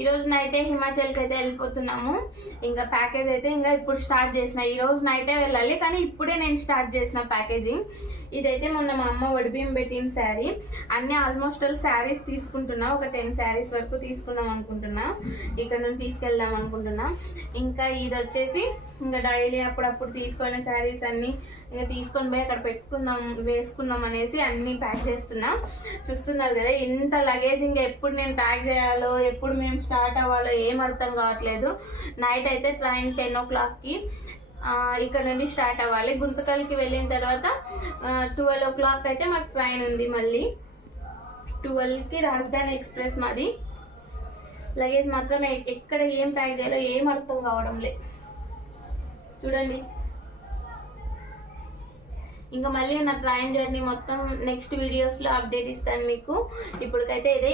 ఈరోజు నైటే హిమాచల్కి అయితే వెళ్ళిపోతున్నాము. ఇంకా ప్యాకేజ్ అయితే ఇంకా ఇప్పుడు స్టార్ట్ చేసిన. ఈరోజు నైటే వెళ్ళాలి కానీ ఇప్పుడే నేను స్టార్ట్ చేసిన ప్యాకేజింగ్. ఇదైతే మొన్న మా అమ్మ వడిబియ్యం పెట్టిన శారీ. అన్నీ ఆల్మోస్ట్ ఆల్ శారీస్ తీసుకుంటున్నా. ఒక 10 శారీస్ వరకు తీసుకుందాం అనుకుంటున్నా. ఇక్కడ నుండి తీసుకెళ్దాం అనుకుంటున్నా. ఇంకా ఇది వచ్చేసి ఇంకా డైలీ అప్పుడప్పుడు తీసుకునే శారీస్ అన్నీ ఇంకా తీసుకొని పోయి అక్కడ పెట్టుకుందాం వేసుకుందాం అనేసి అన్నీ ప్యాక్ చేస్తున్నా. చూస్తున్నారు కదా ఇంత లగేజ్. ఇంకా ఎప్పుడు నేను ప్యాక్ చేయాలో ఎప్పుడు మేము స్టార్ట్ అవ్వాలో ఏం అర్థం కావట్లేదు. నైట్ అయితే ట్రైన్ 10 o'clockకి ఇక్కడ నుండి స్టార్ట్ అవ్వాలి. గుంతకల్కి వెళ్ళిన తర్వాత 12 o'clock అయితే మాకు ట్రైన్ ఉంది. మళ్ళీ 12కి రాజధాని ఎక్స్ప్రెస్ మాది. లగేజ్ మాత్రం ఎక్కడ ఏం ప్యాక్ చేయాలో ఏం అర్థం కావడం లేదు. చూడండి ఇంకా మళ్ళీ నా ట్రైన్ జర్నీ మొత్తం నెక్స్ట్ వీడియోస్లో అప్డేట్ ఇస్తాను మీకు. ఇప్పటికైతే ఇదే.